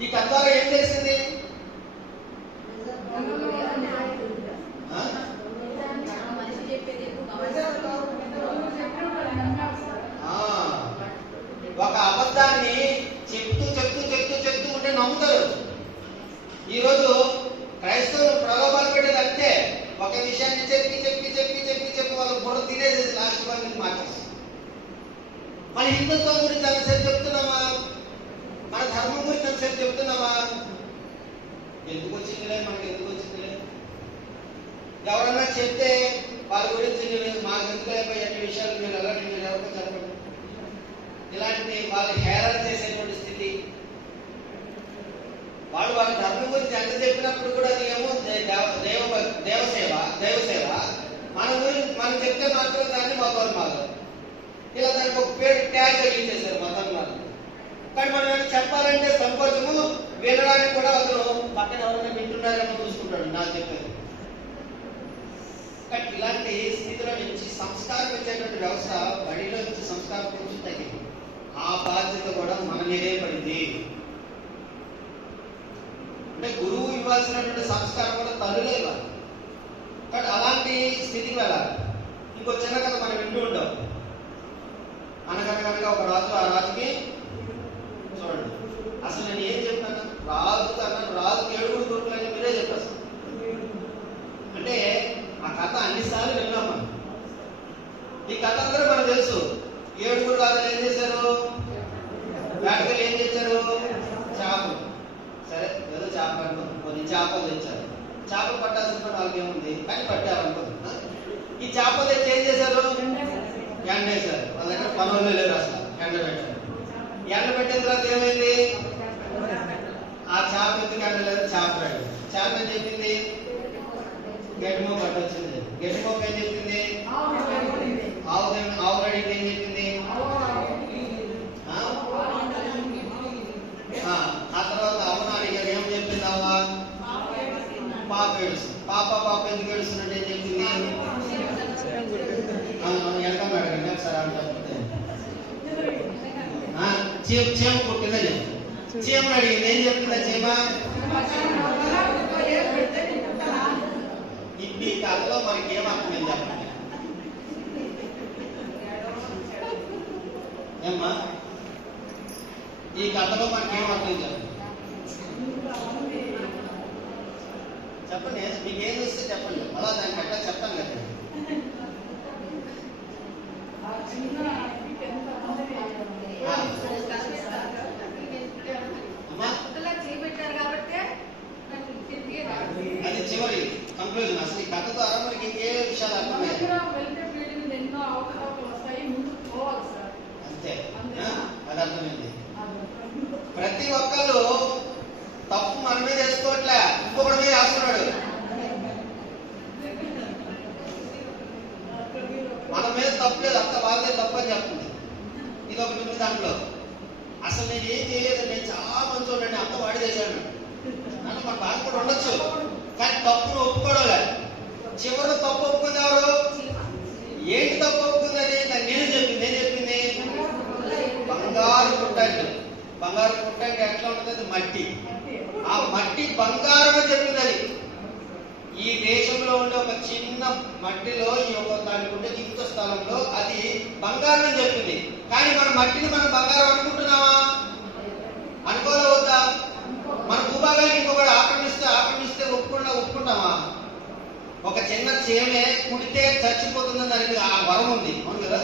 ఈ కథ ఏం తెలిసింది ఆ? మనిషి చెప్పేది ఆ. ఒక అబద్ధాన్ని చెప్తూ చెప్తూ చెప్తూ చెప్తూ ఉంటే నమ్ముతారు ఈరోజు క్రైస్తవులు ప్రలోభాలు పెట్టేది అంతే ఒక విషయాన్ని చెప్పి చెప్పి చెప్పి చెప్పి చెప్పి వాళ్ళు బుర్ర తినేసేసి లాస్ట్ వాళ్ళకి మార్చేస్తారు మన హిందుత్వం గురించి అంతసేపు చెప్తున్నామా మన ధర్మం గురించి అంతసేపు చెప్తున్నామా ఎందుకు వచ్చిందిలే మనకి ఎందుకు వచ్చిందిలే ఎవరన్నా చెప్తే వాళ్ళ గురించి మా మాకు ఎందుకు విషయాలు మీరు అలాంటి మీరు ఎవరికో చెప్పండి. ఇలాంటి వాళ్ళు హేళన చేసేటువంటి స్థితి. వాళ్ళు వాళ్ళ ధర్మం గురించి ఎంత చెప్పినప్పుడు కూడా అది ఏమో దేవ దేవ దేవసేవ దైవసేవ. మన గురించి మనం చెప్తే మాత్రం దాన్ని మతం మాదు ఇలా దానికి ఒక పేరు ట్యాగ్ తగిలించేశారు మతం వాళ్ళు కానీ మనం ఏమైనా చెప్పాలంటే సంకోచము వినడానికి కూడా అతను పక్కన ఎవరైనా వింటున్నారేమో చూసుకుంటాడు నాకు చెప్పేది. కానీ ఇలాంటి స్థితిలో నుంచి సంస్కారం వచ్చేటువంటి వ్యవస్థ బడిలో నుంచి సంస్కారం కొంచెం తగ్గింది. ఆ బాధ్యత కూడా మన మీదే పడింది. అంటే గురువు ఇవ్వాల్సినటువంటి సంస్కారం కూడా తల్లులే ఇవ్వాలి. కానీ అలాంటి స్థితికి వెళ్ళాలి. ఇంకో చిన్న కథ మనం వింటూ ఉంటాం. అనగనగనగా ఒక రాజు ఆ రాజుకి చూడండి. అసలు నేను ఏం చెప్పాను రాజు అన్నాను రాజుకి ఏడుగురు కొడుకులని మీరే చెప్పారు అసలు. అంటే ఆ కథ అన్నిసార్లు విన్నాం మనం ఈ కథ అందరూ మనకు తెలుసు. ఏడుగురు రాజులు ఏం చేశారు? వేటగాళ్ళు ఏం చేశారు చేపలు సరే ఏదో చేప అనుకో కొన్ని చేపలు తెచ్చారు. చేపలు పట్టాల్సిన పని వాళ్ళకి ఏముంది? కానీ పట్టారు ఈ చేపలు తెచ్చి ఏం చేశారు? ఎండేశారు. వాళ్ళ దగ్గర పనులు లేరు అసలు. ఎండ పెట్టారు ఎండ పెట్టిన తర్వాత ఏమైంది? ఆ చేప ఎందుకు ఎండలేదు చేప చేప ఏం చెప్పింది? గడ్డిమో పట్టొచ్చింది గడ్డిమో ఏం చెప్పింది? ఆవు ఆవు అడిగితే ఏం చెప్పింది? ఆ? తర్వాత అవునా అడిగాడు ఏం చెప్పింది అవ్వ? పాప ఏడుస్తుంది. పాప పాప ఎందుకు ఏడుస్తున్నట్టు ఏం చెప్పింది? ఆ, అడగండి ఒకసారి ఆమె చెప్తే. చీమ చీమ పుట్టిందని చెప్తుంది అడిగింది. ఏం చీమ? ఇప్పుడు ఈ కథలో మనకి ఏం అర్థమైంది చెప్పండి ఏమ్మా ఈ కథలో మనకి ఏం అర్థం చెప్పండి చెప్పండి మీకు వస్తే చెప్పండి. అలా దానికి అట్లా చెప్తాను కదా అమ్మా చేయబెట్టారు కాబట్టి నాకు తిరిగి రాదు. అది చివరి కంక్లూజన్ అసలు ఈ కథ ద్వారా మనకి ఇంకే విషయాలు మన అర్థమయ్యాయి దగ్గర వెళ్తే ఫీల్డ్ మీద ఎన్నో అవకాశాలు వస్తాయి ముందుకు పోవాలి సార్ అంతే అంతే. ఆ? అది అర్థమైంది అది. ప్రతి ఒక్కళ్ళు తప్పు మన మీద వేసుకోవట్లే ఇంకొకటి మీద వేస్తున్నాడు మన మీద తప్పు లేదు అంత వాళ్ళదే తప్పు అని చెప్తుంది ఇది ఒకటి ఉంది దాంట్లో అసలు నేను ఏం చేయలేదు నేను చాలా మంచి ఉండండి అంత వాడి చేశాను. నన్ను మన బాధ కూడా ఉండొచ్చు. కానీ తప్పును ఒప్పుకోవడం చివరి తప్పు ఒప్పుకుంది ఎవరు? ఏంటి తప్పు ఒప్పుకుంది? అది నేను చెప్పింది ఏం చెప్పింది. బంగారు పుట్ట అంటే బంగారు పుట్ట అంటే ఎట్లా ఉంటుంది? మట్టి. ఆ మట్టి బంగారం అని చెప్పింది అది. ఈ దేశంలో ఉండే ఒక చిన్న మట్టిలో ఈ ఒక దానికి ఉండే జీవిత స్థలంలో అది బంగారం అని చెప్పింది. కానీ మన మట్టిని మనం బంగారం అనుకుంటున్నావా అనుకోలేవద్దా మన భూభాగాన్ని ఇంకొకటి ఆక్రమిస్తే ఆక్రమిస్తే ఒప్పుకో ఒక చిన్న చేమే కుడితే చచ్చిపోతుందని దానికి ఆ వరం ఉంది. అవును కదా?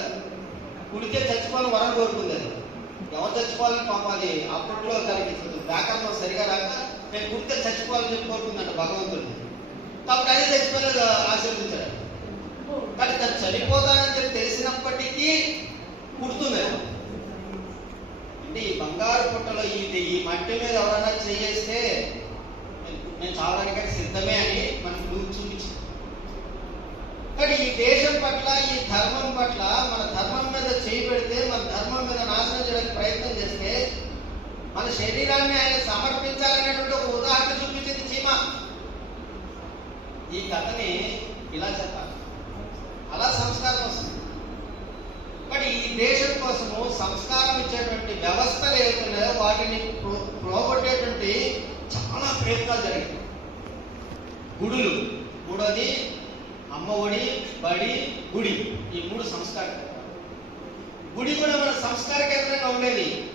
కుడితే చచ్చిపోవాలని వరం కోరుకుంది అది. ఎవరు చచ్చిపోవాలని పంపాలి? అప్పట్లో దానికి వ్యాకరణం సరిగా రాక నేను కుడితే చచ్చిపోవాలని చెప్పి కోరుకుందంట భగవంతుడు కాబట్టి అది చచ్చిపోయిన ఆశీర్వదించాడు. కానీ తను చనిపోతానని చెప్పి తెలిసినప్పటికీ పుడుతుంది అంటే ఈ బంగారు పుట్టలో ఇది ఈ మట్టి మీద ఎవరైనా చేయేస్తే నేను- నేను సిద్ధమే అని మనకు నువ్వు చూపించింది. కానీ ఈ దేశం పట్ల ఈ ధర్మం పట్ల మన ధర్మం మీద చేయబెడితే మన ధర్మం మీద నాశనం చేయడానికి ప్రయత్నం చేస్తే మన శరీరాన్ని ఆయన సమర్పించాలనేటువంటి ఒక ఉదాహరణ చూపించింది చీమ. ఈ కథని ఇలా చెప్పాలి. అలా సంస్కారం వస్తుంది. కానీ ఈ దేశం కోసము సంస్కారం ఇచ్చేటువంటి వ్యవస్థలు ఏదైతున్నాయో వాటిని ప్రో- ప్రోగొట్టేటువంటి చాలా ప్రయత్నాలు జరిగాయి. గుడులు గుడది అమ్మ ఒడి బడి గుడి ఈ మూడు సంస్కార గుడి కూడా మన సంస్కార కేంద్రంగా ఉండేది.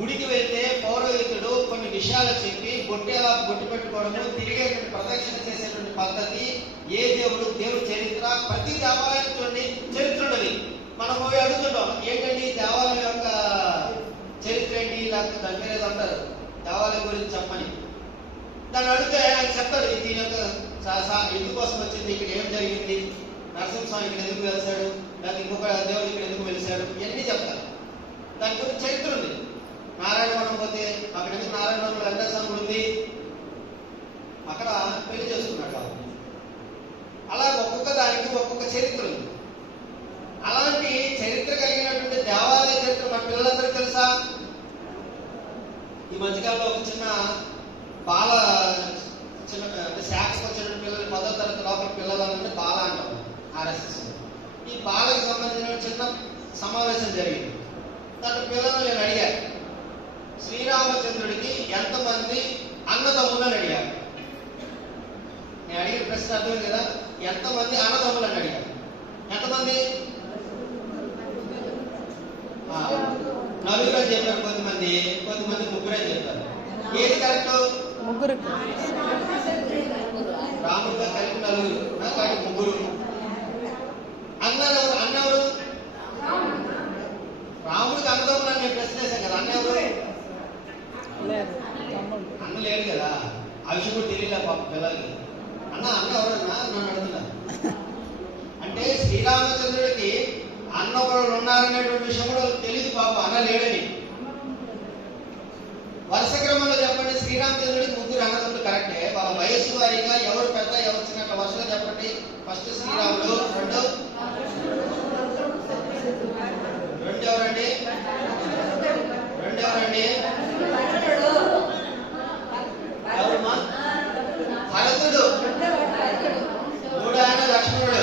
గుడికి వెళ్తే పౌరోహితుడు కొన్ని విషయాలు చెప్పి బొట్టేలా బొట్టు పెట్టుకోవడము తిరిగేటువంటి ప్రదక్షిణ చేసేటువంటి పద్ధతి ఏ దేవుడు దేవుడి చరిత్ర ప్రతి దేవాలయం చూడండి చరిత్ర ఉండదు. మనం పోయి అడుగుతుంటాం. ఏంటండి దేవాలయం యొక్క చరిత్ర ఏంటి? లేకపోతే దగ్గర ఏదో అంటారు. దేవాలయం గురించి చెప్పని. దాన్ని అడిగితే ఆయన చెప్తారు దీని యొక్క ఎందుకోసం వచ్చింది? ఇక్కడ ఏం జరిగింది? నరసింహస్వామి ఇక్కడ ఎందుకు వెలిసాడు? లేకపోతే ఇంకొక దేవుడు ఇక్కడ ఎందుకు వెలిసాడు? ఇవన్నీ చెప్తారు. దాని గురించి చరిత్ర ఉంది. నారాయణవనం పోతే అక్కడ ఎందుకు నారాయణవనంలో వెంకటేశ్వరం ఉంది? అక్కడ పెళ్ళి చేసుకున్నాడు అలా ఒక్కొక్క దానికి ఒక్కొక్క చరిత్ర ఉంది. అలాంటి చరిత్ర కలిగినటువంటి దేవాలయ చరిత్ర మన పిల్లలందరికీ తెలుసా? ఈ మధ్యకాలంలో ఒక చిన్న బాల చిన్న అంటే శాఖకు వచ్చిన పిల్లలు పదో తరగతి లోపల పిల్లలందరినీ బాల అంటాం. ఆర్ఎస్ఎస్. ఈ బాలకు సంబంధించిన చిన్న సమావేశం జరిగింది. దాంట్లో పిల్లలు నేను అడిగాను శ్రీరామచంద్రుడికి ఎంతమంది అన్నదమ్ములు అని అడిగాను నేను అడిగిన ప్రశ్న అర్థం కదా? ఎంతమంది అన్నదమ్ములు అని అడిగాను ఎంతమంది? నలుగురు అని చెప్పారు కొంతమంది. కొంతమంది ముగ్గురు అని చెప్పారు. ఏది కరెక్ట్? ముగ్గురు రాముడితో కలిపి నలుగురు. ముగ్గురు. అన్నెవరు అన్నెవరు రాముడికి అన్నదమ్ములు అని నేను ప్రశ్న వేశాను కదా. అన్నెవరు అన్న లేడు కదా. ఆ విషయం కూడా తెలియలే పాప పిల్లలకి. అన్న అన్న ఎవరన్నా నన్ను అడుగుతున్నా. అంటే శ్రీరామచంద్రుడికి అన్న ఒకరు ఉన్నారనేటువంటి విషయం కూడా వాళ్ళకి తెలియదు పాప అన్న లేడని. వరుస క్రమంలో చెప్పండి శ్రీరామచంద్రుడికి ముగ్గురు అన్నదమ్ములు కరెక్టే. వాళ్ళ వయస్సు వారిగా ఎవరు పెద్ద ఎవరు చిన్న అట్లా వరుసగా చెప్పండి. ఫస్ట్ శ్రీరాముడు రెండు? రెండు ఎవరండి రెండు ఎవరండి ఎవరమ్మా? భరతుడు మూడు ఆయన లక్ష్మణుడు.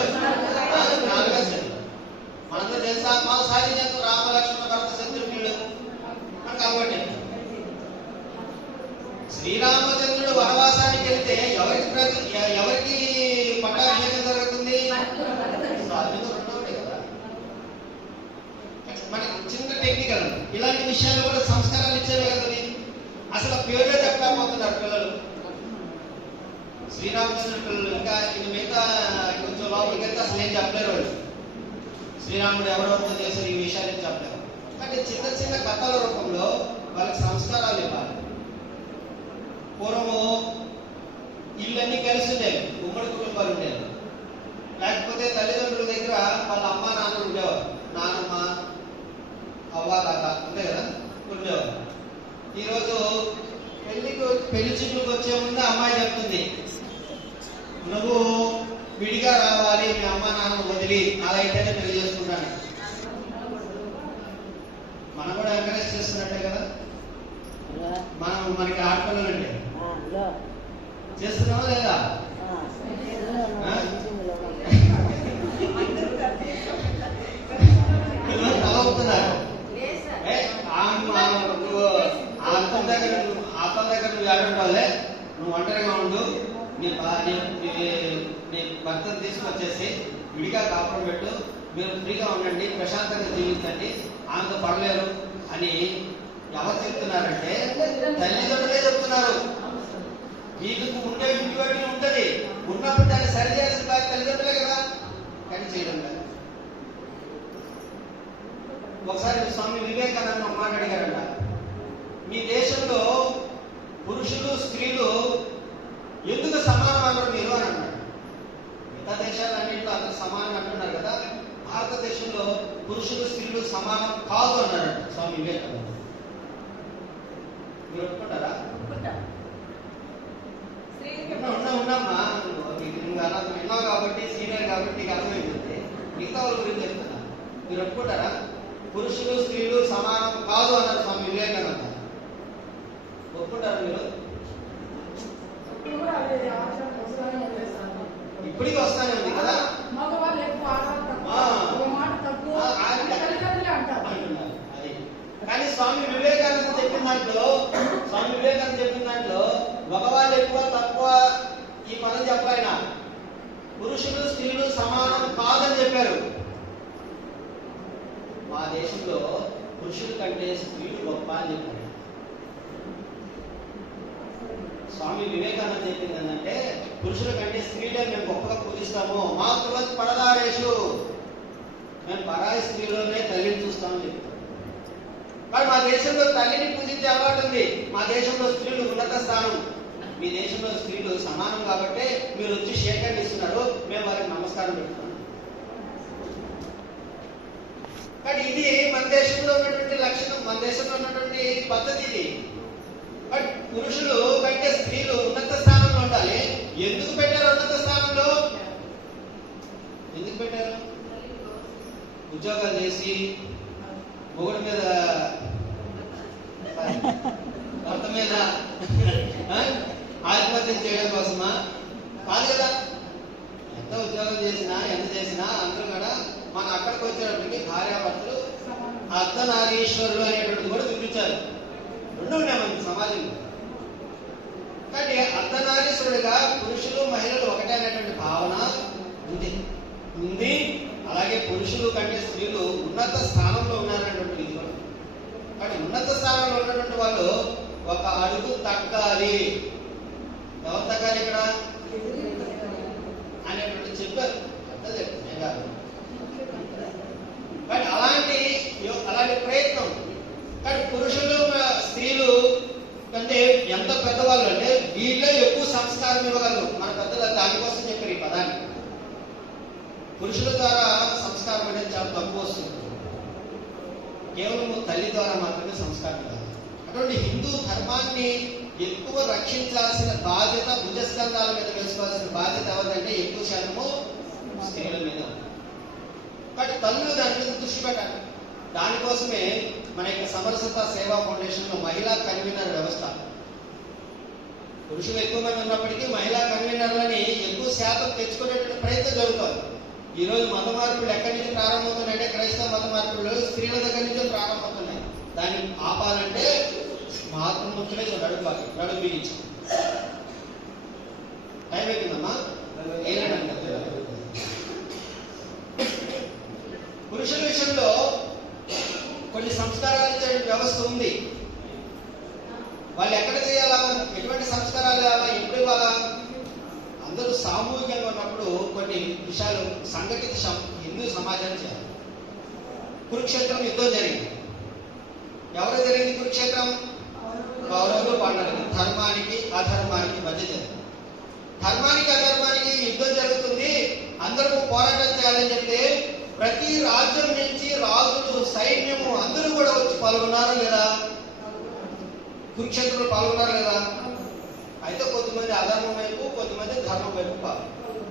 ఆ, నాలుగో శని. తెలుసా? మా సాధించారు రామ లక్ష్మణ భరత శత్రుఘ్నుడు మనకు కాబట్టి శ్రీరామచంద్రుడు వనవాసానికి వెళ్తే ఎవరికి ప్రతి ఎవరికి పట్టాభిషేకం జరుగుతుంది మనకి చిన్న టెక్నికల్ ఇలాంటి విషయాలు కూడా సంస్కారాలు ఇచ్చేవే కదా. అసలు పేరే చెప్పలేకపోతున్నారు పిల్లలు. శ్రీరామచంద్రుడి పిల్లలు. ఇంకా ఇది మిగతా కొంచెం లోపలికి వెళ్తే అసలు ఏం చెప్పలేరు వాళ్ళు. శ్రీరాముడు ఎవరెవరితో చేశారు ఈ విషయాలు ఏం చెప్పలేరు. అంటే చిన్న చిన్న కథల రూపంలో వాళ్ళకి సంస్కారాలు ఇవ్వాలి. పూర్వము ఇళ్ళన్నీ కలిసి ఉండేవి ఉమ్మడి కుటుంబాలు ఉండేవి. లేకపోతే తల్లిదండ్రుల దగ్గర వాళ్ళ అమ్మ నాన్న ఉండేవారు. నానమ్మ అవ్వ తాత ఉండే కదా? ఉండేవారు. ఈరోజు పెళ్ళికి పెళ్ళి చూపులకు వచ్చే ముందు అమ్మాయి చెప్తుంది నువ్వు విడిగా రావాలి మీ అమ్మ నాన్న వదిలి అలా అయితేనే పెళ్ళి చేసుకుంటాను. మనం కూడా ఎంకరేజ్ చేస్తున్నట్టే కదా మనం మనకి ఆడపిల్లలండి చేస్తున్నావా లేదా నువ్వు ఒంటరిగా ఉండు నీ నీ- నీ- నీ భర్తను తీసుకొచ్చేసి విడిగా కాపురం పెట్టు మీరు ఫ్రీగా ఉండండి ప్రశాంతంగా జీవించండి ఆమెతో పడలేరు అని ఎవరు చెప్తున్నారంటే తల్లిదండ్రులే చెప్తున్నారు. మీకు ఉండే ఇంటి ఉంటది. ఉన్నప్పుడు దాన్ని సరి చేయాల్సిన బాధ్యత చేయడం లేదు. ఒకసారి స్వామి వివేకానంద మాట అడిగారంట. మీ దేశంలో పురుషులు స్త్రీలు ఎందుకు సమానం అన్నారు మీరు? అని అన్నాడు మిగతా దేశాలన్నింటిలో అందరూ సమానం అంటున్నారు కదా. భారతదేశంలో పురుషులు స్త్రీలు సమానం కాదు అన్నాడు స్వామి వివేకానంద. మీరు ఒప్పుకుంటారా? ఉన్నా ఉన్నా ఉన్నమ్మా విన్నావు కాబట్టి సీనియర్ కాబట్టి అర్థమైంది మిగతా వాళ్ళ గురించి చెప్తున్నా. మీరు ఒప్పుకుంటారా? పురుషులు స్త్రీలు సమానం కాదు అన్నారు స్వామి వివేకానంద. ఒప్పుకుంటారా మీరు. ఇప్పటికీ వస్తానే ఉంది కదా మగవాళ్ళు ఎక్కువ ఆడవాళ్ళు తక్కువ. ఆ. ఒక మాట తక్కువ. ఆ, ఆ, అంటే తల్లిదండ్రులే అంటారు. అంటున్నారు అది కానీ స్వామి వివేకానంద చెప్పిన దాంట్లో స్వామి వివేకానంద చెప్పిన దాంట్లో మగవాళ్ళు ఎక్కువ తక్కువ ఈ పదం చెప్పాయన. పురుషులు స్త్రీలు సమానం కాదని చెప్పారు. మా దేశంలో పురుషుల కంటే స్త్రీలు గొప్ప అని చెప్పారు. స్వామి వివేకానంద చెప్పింది ఏంటంటే పురుషుల కంటే స్త్రీలే మేము గొప్పగా పూజిస్తాము. మా తులసి పడదారేషు. మేము పరాయి స్త్రీలోనే తల్లిని చూస్తామని చెప్తాం మరి మా దేశంలో తల్లిని పూజించే అలవాటు ఉంది. మా దేశంలో స్త్రీలు ఉన్నత స్థానం. మీ దేశంలో స్త్రీలు సమానం కాబట్టి మీరు వచ్చి షేకాన్ని ఇస్తున్నారు. మేము వారికి నమస్కారం పెడుతున్నాం కానీ ఇది మన దేశంలో ఉన్నటువంటి లక్షణం. మన దేశంలో ఉన్నటువంటి పద్ధతి ఇది. బట్ పురుషులు కంటే స్త్రీలు ఉన్నత స్థానంలో ఉండాలి. ఎందుకు పెట్టారు ఉన్నత స్థానంలో? ఎందుకు పెట్టారు? ఉద్యోగాలు చేసి ఒకటి మీద సారీ, మీద ఆత్మహత్య చేయడం కోసమా? కాదు కదా. ఎంత ఉద్యోగం చేసినా ఎంత చేసినా అందరూ కూడా మన అక్కడికి వచ్చేటప్పటికి భార్యాభర్తలు అర్ధనారీశ్వరులు అనేటువంటిది కూడా చూపించారు. రెండు ఉన్నాయి మనకి సమాజంలో. కానీ అర్ధనారీశ్వరుడిగా పురుషులు మహిళలు ఒకటే అనేటువంటి భావన ఉంది. ఉంది. అలాగే పురుషులు కంటే స్త్రీలు ఉన్నత స్థానంలో ఉన్నారనేటువంటి ఇది కూడా ఉన్నత స్థానంలో ఉన్నటువంటి వాళ్ళు ఒక అడుగు తగ్గాలి ఎవరు తగ్గాలి ఇక్కడ? అనేటువంటి చెప్పారు. పెద్దలు బట్ కాదు. అలాంటి అలాంటి ప్రయత్నం. కానీ పురుషులు స్త్రీలు కంటే ఎంత పెద్దవాళ్ళు అంటే వీళ్ళే ఎక్కువ సంస్కారం ఇవ్వగలరు. మన పెద్దలు దానికోసం చెప్పారు ఈ పదాన్ని. పురుషుల ద్వారా సంస్కారం అనేది చాలా తక్కువ వస్తుంది. కేవలం తల్లి ద్వారా మాత్రమే సంస్కారం కాదు. అటువంటి హిందూ ధర్మాన్ని ఎక్కువ రక్షించాల్సిన బాధ్యత భుజస్కంధాల మీద వేసుకోవాల్సిన బాధ్యత ఎవరిదంటే ఎక్కువ శాతము స్త్రీల మీద ఉంది. తల్లు దాని మీద దృష్టి పెట్టాలి. దానికోసమే మన యొక్క సమరసత సేవా ఫౌండేషన్లో మహిళా కన్వీనర్ వ్యవస్థ. పురుషులు ఎక్కువ మంది ఉన్నప్పటికీ మహిళా కన్వీనర్లని ఎక్కువ శాతం తెచ్చుకునేటువంటి ప్రయత్నం జరుగుతుంది. ఈ రోజు మత మార్పులు ఎక్కడి నుంచి ప్రారంభమవుతున్నాయంటే క్రైస్తవ మత మార్పులు స్త్రీల దగ్గర నుంచి ప్రారంభమవుతున్నాయి. దాన్ని ఆపాలంటే మహాత్మ ముఖ్యమే నడుపాలి నడుపు బిగించి. టైం అయిపోయిందమ్మా? పురుషుల విషయంలో కొన్ని సంస్కారాలు ఇచ్చే వ్యవస్థ ఉంది. వాళ్ళు ఎక్కడ చేయాలా? ఎటువంటి సంస్కారాలు ఇవ్వాలా ఎప్పుడు ఇవ్వాలా అందరూ సామూహికంగా ఉన్నప్పుడు కొన్ని విషయాలు సంఘటిత హిందూ సమాజాన్ని చేయాలి. కురుక్షేత్రం యుద్ధం జరిగింది. ఎవరు జరిగింది కురుక్షేత్రం? కౌరవులు పాండవులు ధర్మానికి అధర్మానికి మధ్య జరిగింది. ధర్మానికి అధర్మానికి యుద్ధం జరుగుతుంది. అందరూ పోరాటం చేయాలని చెప్తే ప్రతి రాజ్యం నుంచి రాజులు సైన్యము అందరూ కూడా వచ్చి పాల్గొన్నారా లేదా? కురుక్షేత్రంలో పాల్గొన్నారా లేదా? కొంతమంది అధర్మం వైపు కొంతమంది ధర్మం వైపు పాల్గొన్నారు.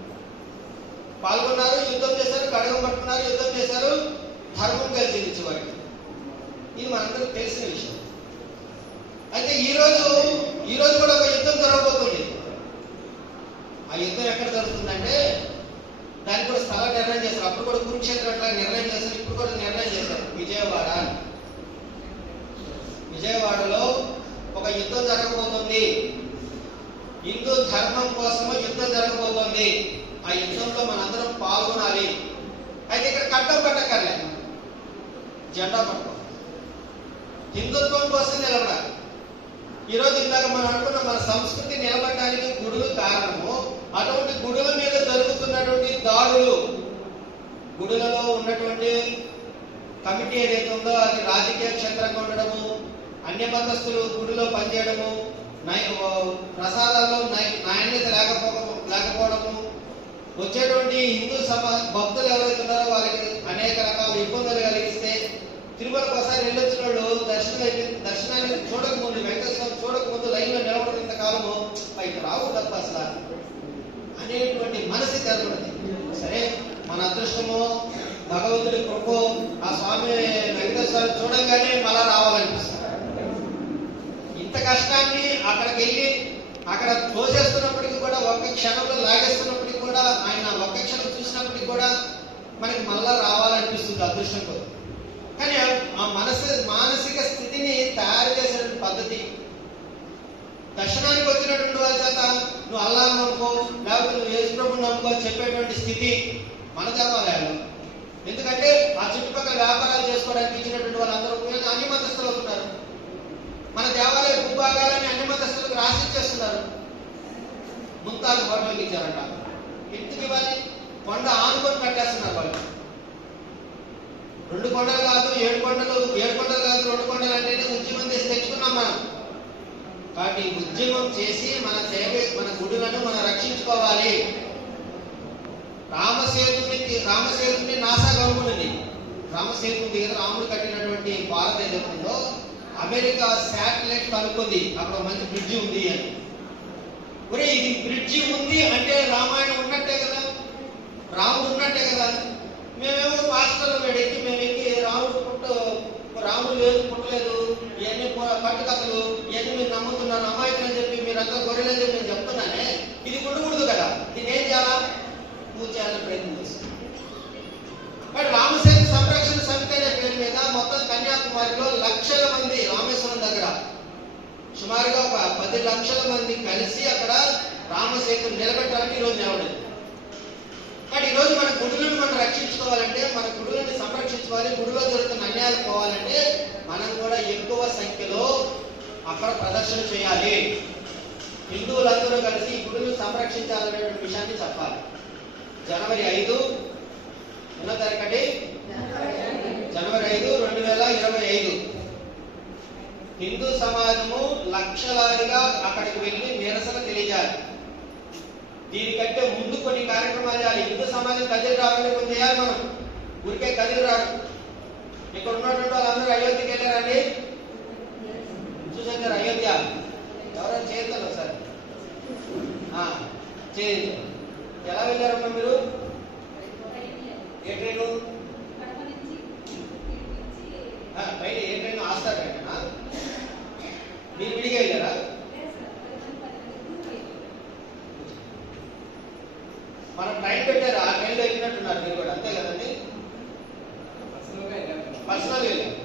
పాల్గొన్నారు యుద్ధం చేశారు కడగం పట్టుకున్నారు యుద్ధం చేశారు ధర్మం కలిసింది చివరికి ఇది మనందరికి తెలిసిన విషయం. అయితే ఈ రోజు ఈ రోజు కూడా ఒక యుద్ధం జరగబోతుంది. ఆ యుద్ధం ఎక్కడ జరుగుతుందంటే దానికి కూడా స్థల నిర్ణయం చేశారు. అప్పుడు కూడా కురుక్షేత్రం ఎట్లా నిర్ణయం చేశారు? ఇప్పుడు కూడా నిర్ణయం చేశారు. విజయవాడ. విజయవాడలో ఒక యుద్ధం జరగబోతుంది. హిందూ ధర్మం కోసము యుద్ధం జరగబోతోంది. ఆ యుద్ధంలో మనందరం పాల్గొనాలి. అయితే ఇక్కడ కట్టం పట్టక్కర్లే. జెండా పట్టుకో. హిందుత్వం కోసం నిలబడాలి. ఈరోజు ఇందాక మనం అనుకున్న మన సంస్కృతి నిలబడడానికి గుడులు కారణము అటువంటి గుడుల మీద జరుగుతున్నటువంటి దాడులు. గుడులలో ఉన్నటువంటి కమిటీ ఏదైతే ఉందో అది రాజకీయ క్షేత్రంగా ఉండడము అన్య మతస్థులు గుడిలో పనిచేయడము ప్రసాదాల్లో నాణ్యత లేకపో లేకపోవడము. వచ్చేటువంటి హిందూ సమ భక్తులు ఎవరైతే ఉన్నారో వారికి అనేక రకాల ఇబ్బందులు కలిగిస్తే తిరుమలకు ఒకసారి వెళ్ళొచ్చిన వాళ్ళు దర్శనం అయిపోయింది దర్శనాన్ని చూడక ముందు వెంకటేశ్వర చూడక ముందు లైన్లో నిలబడినంత కాలము పైకి రావు తప్ప అసలు. అనేటువంటి మనసు కనబడింది సరే మన అదృష్టము భగవంతుడి కృప ఆ స్వామి వెంకటేశ్వరం చూడంగానే మళ్ళా రావాలనిపిస్తుంది. ఇంత కష్టాన్ని అక్కడికి వెళ్ళి అక్కడ తోసేస్తున్నప్పటికీ కూడా ఒక్క క్షణంలో లాగేస్తున్నప్పటికీ కూడా ఆయన ఒక్క క్షణం చూసినప్పటికీ కూడా మనకి మళ్ళా రావాలనిపిస్తుంది అదృష్టం కోసం. కానీ ఆ మనసు మానసిక స్థితిని తయారు చేసిన పద్ధతి. దర్శనానికి వచ్చినటువంటి వాళ్ళ చేత నువ్వు అల్లా నమ్ముకో లేకపోతే నువ్వు యేసుప్రభు నమ్ముకో చెప్పేటువంటి స్థితి మన దేవాలయాల్లో ఎందుకంటే ఆ చుట్టుపక్కల వ్యాపారాలు చేసుకోవడానికి ఇచ్చినటువంటి వాళ్ళందరూ కూడా అన్ని మతస్థులు అవుతున్నారు. మన దేవాలయ భూభాగాలని అన్ని మతస్థులకు రాసిచ్చేస్తున్నారు ముంతాజ్ హోటల్కి ఇచ్చారంట. ఎందుకు ఇవ్వాలి? కొండ ఆనుకొని కట్టేస్తున్నారు వాళ్ళు. రెండు కొండలు కాదు ఏడు కొండలు ఏడు కొండలు కాదు రెండు కొండలు అంటేనే ఉద్యమం చేసి తెచ్చుకున్నాం మనం. కాబట్టి ఉద్యమం చేసి మన సేవ మన గుడులను మనం రక్షించుకోవాలి. రామసేతుని రామసేతుని నాసా కనుగొనింది రామసేతు దగ్గర రాముడు కట్టినటువంటి భారత ఏదైతే అమెరికా శాటిలైట్ అనుకుంది. అక్కడ మంచి బ్రిడ్జి ఉంది అని. ఒరే ఇది బ్రిడ్జి ఉంది అంటే రామాయణం ఉన్నట్టే కదా? రాముడు ఉన్నట్టే కదా? మేమేమో పాస్టర్ వేడెక్కి మేము ఎక్కి రాముడు పుట్ట రాముడు లేదు పుట్టలేదు. ఇవన్నీ పు- కట్టుకథలు ఇవన్నీ మీరు నమ్ముతున్నారు అని చెప్పి మీరంతా గొర్రెలని చెప్పి నేను చెప్తున్నానే? ఇది ఉండకూడదు కదా. దీన్ని ఏం చేయాలా? పూజ చేయాలని ప్రయత్నం చేస్తాం మరి రామశ అనే పేరు మీద మొత్తం కన్యాకుమారిలో లక్షల మంది రామేశ్వరం దగ్గర. సుమారుగా ఒక పది లక్షల మంది కలిసి అక్కడ రామసేతు నిలబెట్టాలని ఈరోజు నిలబడింది కానీ ఈరోజు మన గుడులను మనం రక్షించుకోవాలంటే మన గుడులను సంరక్షించుకోవాలి గుడిలో జరుగుతున్న అన్యాయాలు పోవాలంటే మనం కూడా ఎక్కువ సంఖ్యలో అక్కడ ప్రదర్శన చేయాలి. హిందువులందరూ కలిసి ఈ గుడులను సంరక్షించాలనేటువంటి విషయాన్ని చెప్పాలి. జనవరి ఐదు ఎన్నో తారీఖండి జనవరి ఐదు రెండు వేల ఇరవై ఐదు. హిందూ సమాజము లక్షలాదిగా అక్కడికి వెళ్ళి నిరసన తెలియజేయాలి. దీనికంటే ముందు కొన్ని కార్యక్రమాలు చేయాలి. హిందూ సమాజం కదిలి రావాలని కొంచెం చేయాలి మనం. ఊరికే కదిలి రాడు ఇక్కడ ఉన్నటువంటి వాళ్ళందరూ అయోధ్యకి వెళ్ళారండి? చూసారు అయోధ్య. ఎవరైనా చేస్తారు సార్ ఆ, చేయండి ఎలా వెళ్ళారమ్మా మీరు? ఏ ట్రైను? బయట ఏ ట్రైన్ ఆస్తా ట్రైనా మీరు విడిగా వెళ్ళారా? మన ట్రైన్ పెట్టారు ఆ ట్రైన్లో వెళ్ళినట్టున్నారు మీరు కూడా అంతే కదండి? పర్సనల్ వెళ్ళారు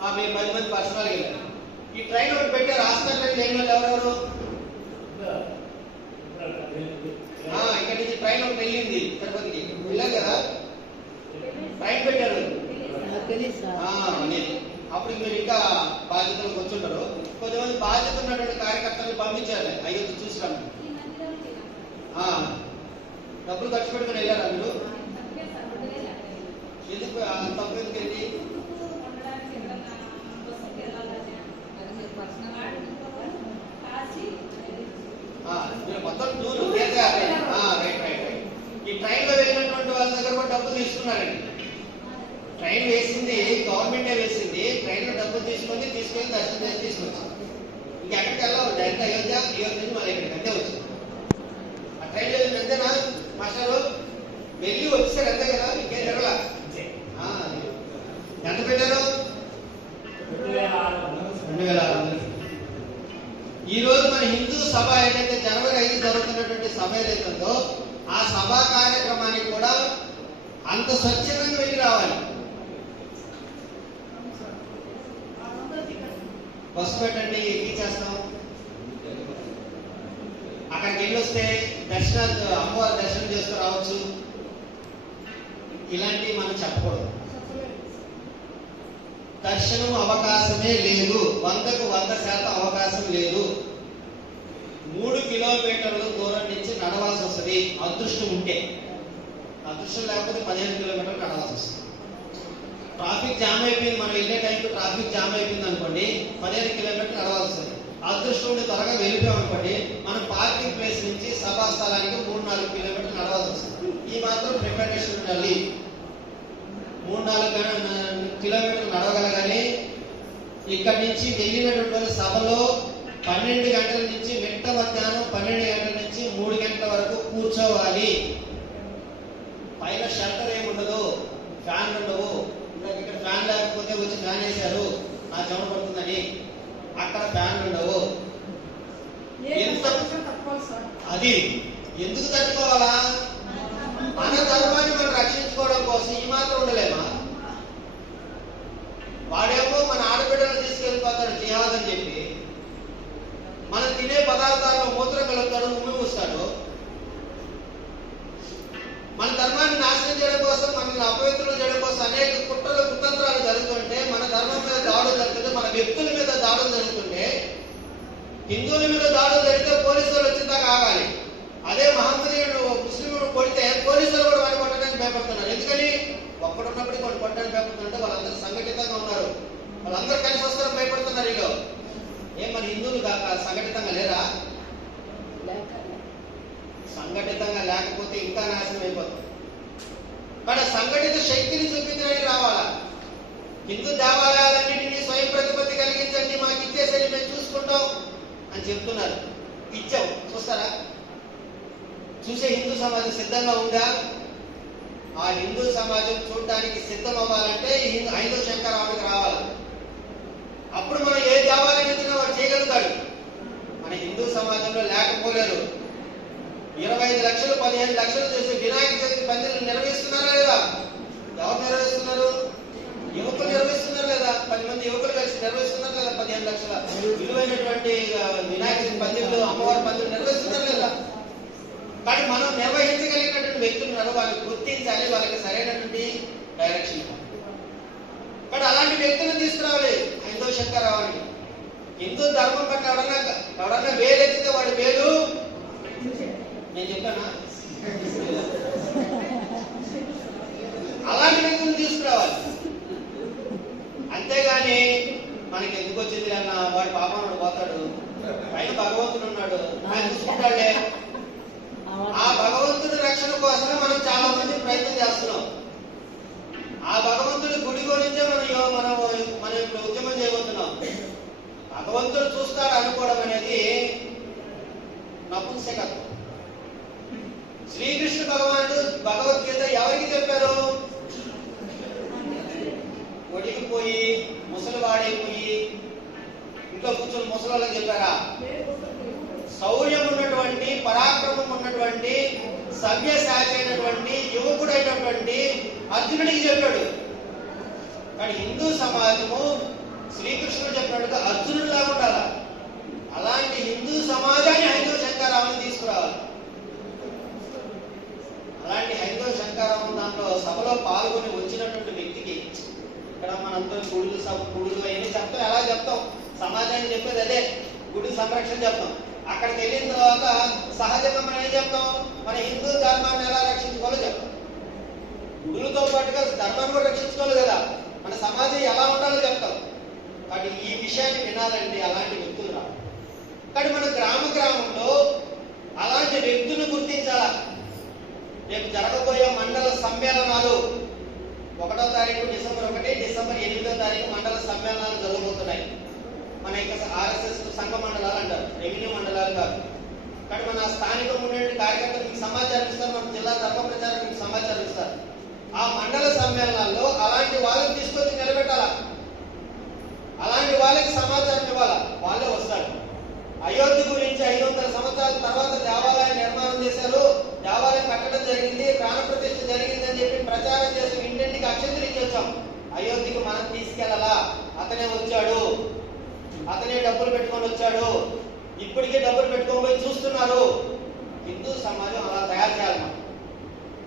ఆ, మీరు పది మంది పర్సనల్ వెళ్ళారు ఈ ట్రైన్ ఒకటి పెట్టారు ఆస్తా ట్రైన్ లేని వాళ్ళు ఎవరెవరు? ఆ, ఇక్కడి నుంచి ట్రైన్ ఒకటి వెళ్ళింది తిరుపతికి. వెళ్ళారు కదా? ట్రైన్ పెట్టారు. అప్పుడు మీరు ఇంకా బాధ్యతలు కూర్చుంటారు కొంతమంది బాధ్యత ఉన్నటువంటి కార్యకర్తలను పంపించాలి. అయ్యొచ్చి చూసిరాము ఆ, డబ్బులు ఖర్చు పెట్టుకుని వెళ్ళారా మీరు? ఎందుకు తప్పు ఎందుకండి మీరు మొత్తం టూర్ రైట్ రైట్ రైట్ ఈ ట్రైన్లో వెళ్ళినటువంటి వాళ్ళ దగ్గర కూడా డబ్బులు తీసుకున్నారండి. ట్రైన్లో డబ్బులు తీసుకొని. దర్శనం చేసి తీసుకొచ్చాం ఇంకెక్కడికి వెళ్ళాం డైరెక్ట్ అయోధ్య అయోధ్య నుంచి మళ్ళీ ఇక్కడికి అంతే వచ్చింది ఆ ట్రైన్ వెళ్ళింది అంతేనా మాస్టారు వెళ్ళి వచ్చేసారు అంతే కదా ఇంకేం జరగలా ఆ, ఎంత పెట్టారు రెండు వేల ఆరు వందలు ఈ రోజు మన హిందూ సభ ఏదైతే జనవరి ఐదు జరుగుతున్నటువంటి సభ ఏదైతే ఉందో ఆ సభా కార్యక్రమానికి కూడా అంత స్వచ్ఛందంగా వెళ్ళి రావాలి బస్సు పెట్టండి ఎక్కించేస్తాం అక్కడికి వెళ్ళి వస్తే దర్శనాలు అమ్మవారి దర్శనం చేసుకుని రావచ్చు. ఇలాంటివి మనం చెప్పకూడదు. దర్శనం అవకాశమే లేదు. వందకు వంద శాతం అవకాశం లేదు. మూడు కిలోమీటర్ల దూరం నుంచి నడవాల్సి వస్తుంది. అదృష్టం ఉంటే. అదృష్టం లేకపోతే పదిహేను కిలోమీటర్లు నడవాల్సి వస్తుంది. ట్రాఫిక్ జామ్ అయిపోయింది మనం వెళ్ళే టైంకి ట్రాఫిక్ జామ్ అయిపోయింది అనుకోండి పదిహేను కిలోమీటర్లు నడవాల్సి అదృష్టం ఉండి త్వరగా వెళ్ళిపోయాం అనుకోండి మనం పార్కింగ్ ప్లేస్ నుంచి సభా స్థలానికి మూడు నాలుగు కిలోమీటర్లు నడవాల్సి వస్తుంది. ఈ మాత్రం ప్రిపరేషన్ ఉండాలి. మూడు నాలుగు కిలోమీటర్లు నడవగలగాలి ఇక్కడి నుంచి వెళ్ళినటువంటి సభలో పన్నెండు గంటల నుంచి మిట్ట మధ్యాహ్నం పన్నెండు గంటల నుంచి మూడు గంటల వరకు కూర్చోవాలి. పైన షెల్టర్ ఏమి ఉండదు ఫ్యాన్ ఉండవు. లేకపోతే వచ్చి ఫ్యాన్ వేశారు నా చెమట పడుతుందని. అక్కడ ఫ్యాన్ ఉండవు. అది ఎందుకు తట్టుకోవాలా? మన ధర్మాన్ని మనం రక్షించుకోవడం కోసం ఈ మాత్రం ఉండలేమా? వాడేమో మన ఆడబిడ్డలను తీసుకెళ్ళిపోతాడు జిహాద్ అని చెప్పి. మనం తినే పదార్థాల్లో మూత్రం కలుపుతాడు ఉమ్మి మూస్తాడు. మన ధర్మాన్ని నాశనం చేయడం కోసం మనల్ని అపవిత్రులు చేయడం కోసం అనేక కుట్రలు కుతంత్రాలు జరుగుతుంటే మన ధర్మం మీద దాడులు జరుగుతుంటే మన వ్యక్తుల మీద దాడులు జరుగుతుంటే హిందువుల మీద దాడులు జరిగితే పోలీసులు వచ్చిందా కావాలి అదే మహమ్మదీయుడు ముస్లింలు కొడితే పోలీసులు కూడా వాడిని కొట్టడానికి భయపడుతున్నారు. ఎందుకని? ఒక్కడున్నప్పటికీ వాడు కొట్టడానికి భయపడుతుంటే వాళ్ళందరూ సంఘటితంగా ఉన్నారు. వాళ్ళందరూ కలిసి వస్తారు భయపడుతున్నారు వీళ్ళు ఏం మన హిందువులు కాక సంఘటితంగా లేరా? సంఘటితంగా లేకపోతే ఇంకా నాశనం అయిపోతుంది కానీ సంఘటిత శక్తిని చూపించడానికి రావాలా? హిందూ దేవాలయాలన్నింటినీ స్వయం ప్రతిపత్తి కలిగించండి మాకు ఇచ్చేసరి మేము చూసుకుంటాం అని చెప్తున్నారు. ఇచ్చాం. చూస్తారా? చూసే హిందూ సమాజం సిద్ధంగా ఉందా? ఆ హిందూ సమాజం చూడడానికి సిద్ధం అవ్వాలంటే ఐదో శంకరావుడికి రావాలి. అప్పుడు మనం ఏ దేవాలయం ఇచ్చినా వాడు చేయగలుగుతాడు. మన హిందూ సమాజంలో లేకపోలేదు. ఇరవై ఐదు లక్షలు పదిహేను లక్షలు చేసి వినాయక చవితి పందిళ్ళు నిర్వహిస్తున్నారా లేదా? ఎవరు నిర్వహిస్తున్నారు యువకులు నిర్వహిస్తున్నారు లేదా పది మంది యువకులు కలిసి నిర్వహిస్తున్నారు లేదా పదిహేను లక్షల. విలువైనటువంటి ఆ, వినాయక చవితి పందిళ్ళు అమ్మవారి పందిళ్ళు నిర్వహిస్తున్నారు లేదా కానీ మనం నిర్వహించగలిగినటువంటి వ్యక్తులు వాళ్ళని గుర్తించాలి వాళ్ళకి సరైనటువంటి డైరెక్షన్ ఇవ్వాలి. కానీ అలాంటి వ్యక్తులను తీసుకురావాలి హైందవ శంకరావానికి హిందూ ధర్మం పట్ల ఎవడన్నా ఎవడన్నా వేలెత్తితే వాడి వేలు? నేను చెప్పానా? అలాంటి వ్యక్తులు తీసుకురావాలి. అంతేగాని మనకి ఎందుకు వచ్చింది అన్న వాడి పాపం పోతాడు. పైన భగవంతుడు ఉన్నాడు. ఆయన చూసుకుంటాడే ఆ భగవంతుడి రక్షణ కోసమే మనం చాలా మంది ప్రయత్నం చేస్తున్నాం. ఆ భగవంతుడి గుడి గురించే మనం మనం మనం ఇప్పుడు ఉద్యమం చేయబోతున్నాం. భగవంతుడు చూస్తాడు అనుకోవడం అనేది నపుంసకత్వం. శ్రీకృష్ణ భగవానుడు భగవద్గీత ఎవరికి చెప్పారు? ఒడిగిపోయి ముసలివాడైపోయి ఇంట్లో కూర్చొని ముసలి చెప్పారా? శౌర్యం ఉన్నటువంటి పరాక్రమం ఉన్నటువంటి సభ్య అయినటువంటి యువకుడైనటువంటి అర్జునుడికి చెప్పాడు. కానీ హిందూ సమాజము శ్రీకృష్ణుడు చెప్పినట్టుగా అర్జునుడిలా ఉండాలా? అలాంటి హిందూ సమాజాన్ని హైందవ శంకరామని తీసుకురావాలి. అలాంటి హైందవ శంకరామం దాంట్లో సభలో పాల్గొని వచ్చినటువంటి వ్యక్తికి ఇక్కడ మనందరం గుడులు గుడులు అవన్నీ చెప్తాం ఎలా చెప్తాం? సమాజానికి చెప్పేది అదే. గుడి సంరక్షణ చెప్తాం. అక్కడికి వెళ్ళిన తర్వాత సహజంగా మనం ఏం చెప్తాం? మన హిందూ ధర్మాన్ని ఎలా రక్షించుకోవాలో చెప్తాం. గుడులతో పాటుగా ధర్మాన్ని కూడా రక్షించుకోవాలి కదా. మన సమాజం ఎలా ఉండాలో చెప్తాం. కాబట్టి ఈ విషయాన్ని వినాలంటే అలాంటి వ్యక్తులు రా కానీ మన గ్రామ గ్రామంలో అలాంటి వ్యక్తులు గుర్తించాలా? రేపు జరగబోయే మండల సమ్మేళనాలు ఒకటో తారీఖు డిసెంబర్ ఒకటి డిసెంబర్ ఎనిమిదో తారీఖు మండల సమ్మేళనాలు జరగబోతున్నాయి. మన యొక్క ఆర్ఎస్ఎస్ సంఘ మండలాలు అంటారు రెవెన్యూ మండలాలు కాదు. కానీ మన స్థానిక ఉండే కార్యకర్తలు మీకు సమాచారం ఇస్తారు మన జిల్లా ధర్మ ప్రచారం మీకు సమాచారం ఇస్తారు. ఆ మండల సమ్మేళనాల్లో అలాంటి వాళ్ళని తీసుకొచ్చి నిలబెట్టాలా? అలాంటి వాళ్ళకి సమాచారం ఇవ్వాలా? వాళ్ళే వస్తారు. అయోధ్య గురించి ఐదు వందల సంవత్సరాల తర్వాత దేవాలయం నిర్మాణం చేశారు. దేవాలయం కట్టడం జరిగింది ప్రాణ జరిగిందని జరిగింది అని చెప్పి ప్రచారం చేసి ఇంటింటికి అక్షంతలు ఇచ్చొచ్చాం అయోధ్యకు మనం తీసుకెళ్ళాలా. అతనే వచ్చాడు. అతనే డబ్బులు పెట్టుకొని వచ్చాడు. ఇప్పటికే డబ్బులు పెట్టుకొని పోయి చూస్తున్నారు. హిందూ సమాజం అలా తయారు చేయాలి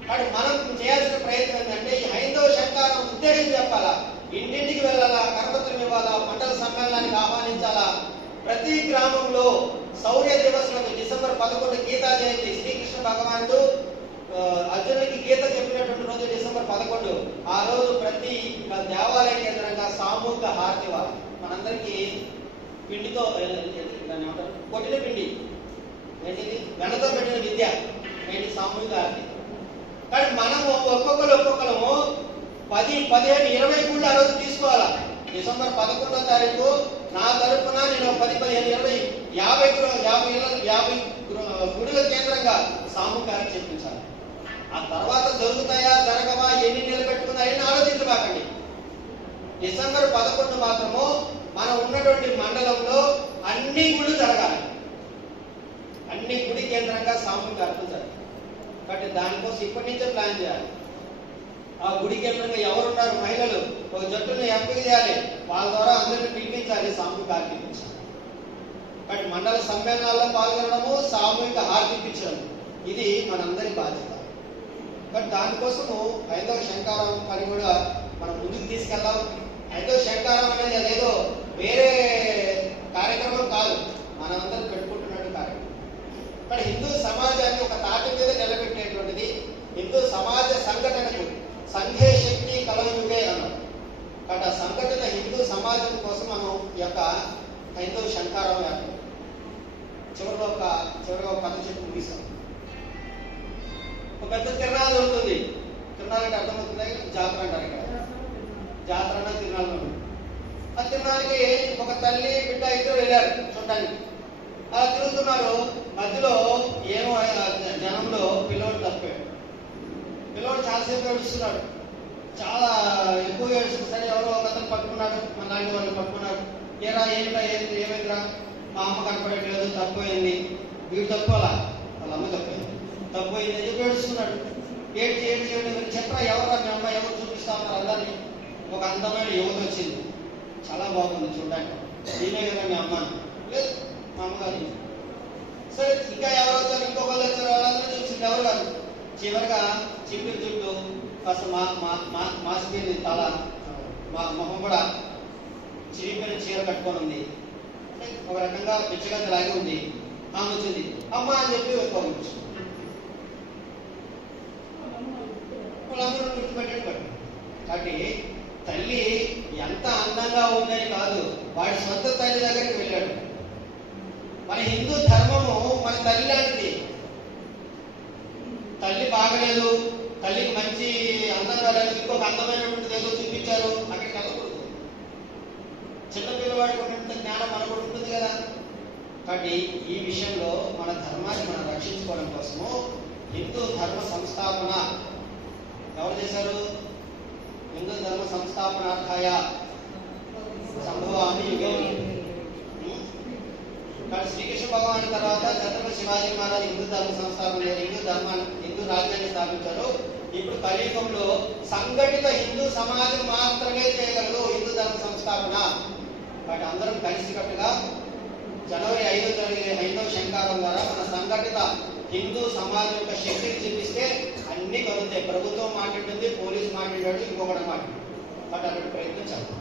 కానీ మనం చేయాల్సిన ప్రయత్నం ఏంటంటే ఈ హైందవ శంకారం ఉద్దేశం చెప్పాలా? ఇంటింటికి వెళ్ళాలా? కరపత్రం ఇవ్వాలా? మండల సమ్మేళనానికి ఆహ్వానించాలా? ప్రతి గ్రామంలో శౌర్య దివస్ డిసెంబర్ పదకొండు గీతా జయంతి శ్రీకృష్ణ భగవానుడు అర్జునుడికి గీత చెప్పినటువంటి రోజు డిసెంబర్ పదకొండు. ఆ రోజు ప్రతి దేవాలయ కేంద్రంగా సామూహిక హారతి మనందరికీ పిండితో కొట్టిన పిండి. ఏంటిది? వెనతో పెట్టిన విద్య. ఏంటి? సామూహిక హారతి. కానీ మనం ఒక్కొక్కరు ఒక్కొక్కరము పది పదిహేను ఇరవై గుళ్ళు ఆ రోజు తీసుకోవాలా? డిసెంబర్ పదకొండో తారీఖు నా తరఫున నేను పది పదిహేను ఇరవై యాభై గృహ- యాభై యాభై గుడుల కేంద్రంగా సామూహికాన్ని చెప్పించాలి ఆ తర్వాత జరుగుతాయా జరగవా ఎన్ని నిలబెట్టుకుందా ఎన్ని ఆలోచించబాకండి డిసెంబర్ పదకొండు మాత్రము మనం ఉన్నటువంటి మండలంలో అన్ని గుళ్ళు జరగాలి. అన్ని గుడి కేంద్రంగా సామూహిక అర్థం జరగాలి. కాబట్టి దానికోసం ఇప్పటి నుంచే ప్లాన్ చేయాలి. ఆ గుడి కేంద్రంగా ఎవరున్నారు? మహిళలు. ఒక జట్టును ఎంపిక చేయాలి. వాళ్ళ ద్వారా అందరిని పిలిపించాలి సామూహిక ఆర్పించాలి కాబట్టి మండల సమ్మేళనాల్లో పాల్గొనడము సామూహిక ఆర్తిపించడం ఇది మనందరి బాధ్యత. బట్ దానికోసము ఐదవ శంకారం పని కూడా మనం ముందుకు తీసుకెళ్దాం. ఐదవ శంకారం అనేది అదేదో వేరే కార్యక్రమం కాదు. మనందరం పెట్టుకుంటున్నట్టు కార్యక్రమం. బట్ హిందూ సమాజాన్ని ఒక తాటి మీద నిలబెట్టేటువంటిది హిందూ సమాజ సంఘటనకు సంఘే శక్తి కలయుగే అన్నారు కాబట్టి ఆ సంఘటన హిందూ సమాజం కోసం మనం ఈ యొక్క హిందూ శంకారం ఏర్పడింది చివరిలో ఒక చివరిగా ఒక కథ చెప్పి ముగిస్తాం. ఒక పెద్ద తిరణాలు ఉంటుంది. తిరణాలు అంటే అర్థమవుతుంది జాతర అంటారు ఇక్కడ. జాతర అన్న తిరణాలు ఆ తిరణాలకి ఒక తల్లి బిడ్డ ఇద్దరు వెళ్ళారు చూడడానికి. అలా తిరుగుతున్నారు. మధ్యలో ఏమో జనంలో పిల్లోడు తప్పాడు. పిల్లోడు చాలాసేపు ఏడుస్తున్నాడు. చాలా ఎక్కువ ఏడుస్తుంది సరే ఎవరో ఒక అతను పట్టుకున్నాడు. మన లాంటి వాళ్ళు పట్టుకున్నాడు. ఏరా ఏమిరా ఏంటి ఏమైందిరా? మా అమ్మ కనపడట్లేదు అయింది వీడు తక్కువలా వాళ్ళ అమ్మ తప్పింది. తక్కువైంది అని చెప్పి ఏడుస్తున్నాడు? ఏడ్చి ఏడ్చి ఏడ్చి. చెప్పరా ఎవరా మీ అమ్మ? ఎవరు చూపిస్తా ఉన్నారు అందరినీ? ఒక అందమైన యువత వచ్చింది. చాలా బాగుంది చూడడానికి. నేనే కదా మీ అమ్మ లేదు మా అమ్మగారు సరే ఇంకా ఎవరు వచ్చారు? ఇంకొకళ్ళు వచ్చారు. వాళ్ళందరూ చూసింది ఎవరు కాదు? చివరిగా చిప్పిరి చుట్టూ కాస్త మా మా మా మాసిపోయింది తల. మా మొహం కూడా చిరిపోయిన చీర కట్టుకొని ఉంది. అంటే ఒక రకంగా పిచ్చగంత లాగి ఉంది. ఆమె వచ్చింది. అమ్మ అని చెప్పి పంపించు వాళ్ళందరూ గుర్తుపెట్టాడు కాబట్టి తల్లి ఎంత అందంగా ఉందని కాదు వాడి సొంత తల్లి దగ్గరికి వెళ్ళాడు. మన హిందూ ధర్మము మన తల్లి లాంటిది. తల్లి బాగలేదు తల్లికి మంచి అందంగా లేదు ఇంకొక అందమైనటువంటిది ఏదో చూపించారు అక్కడ వెళ్ళకూడదు చిన్న పిల్లవాడికి ఉన్నంత జ్ఞానం మనకు కూడా ఉంటుంది కదా. కాబట్టి ఈ విషయంలో మన ధర్మాన్ని మనం రక్షించుకోవడం కోసము హిందూ ధర్మ సంస్థాపన. ఎవరు చేశారు? హిందూ ధర్మ సంస్థాపనార్థాయ సంభవామి యుగే. కానీ శ్రీకృష్ణ భగవాన్ తర్వాత ఛత్రపతి శివాజీ మహారాజ్ హిందూ ధర్మ సంస్థాపన. హిందూ ధర్మాన్ని హిందూ రాజ్యాన్ని స్థాపించారు. ఇప్పుడు కలియుగంలో సంఘటిత హిందూ సమాజం మాత్రమే చేయగలదు హిందూ ధర్మ సంస్థాపన. కాబట్టి అందరం కలిసికట్టుగా జనవరి ఐదు జరిగే ఐదవ శంకారం ద్వారా మన సంఘటిత హిందూ సమాజం యొక్క శక్తిని చూపిస్తే అన్ని కలుగుతాయి. ప్రభుత్వం మాట్లాడుతుంది పోలీసు మాట్లాడాడు ఇంకొకటి మాట్లాడు బట్ అక్కడ ప్రయత్నం చేద్దాం